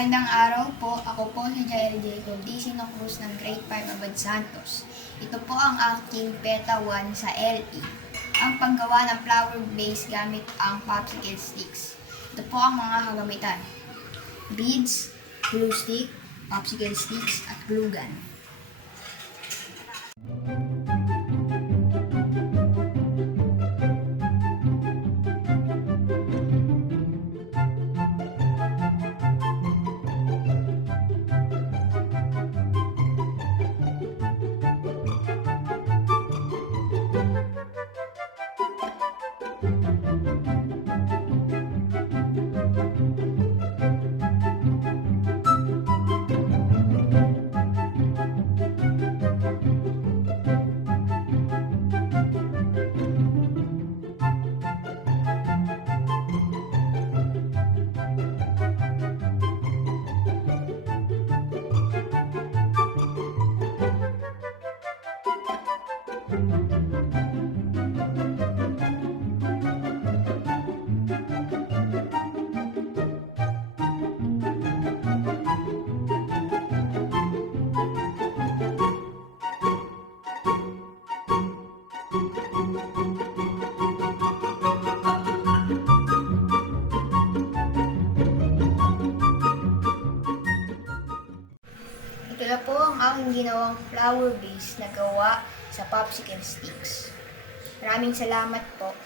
Magandang araw po. Ako po si Jair J. Condisino Cruz ng Grade 5 Abad Santos. Ito po ang aking PETA 1 sa LE. Ang paggawa ng flower base gamit ang popsicle sticks. Ito po ang mga kagamitan: beads, glue stick, popsicle sticks, at glue gun. Ito na po ang aking ginawang flower base na gawa sa popsicle sticks. Maraming salamat po.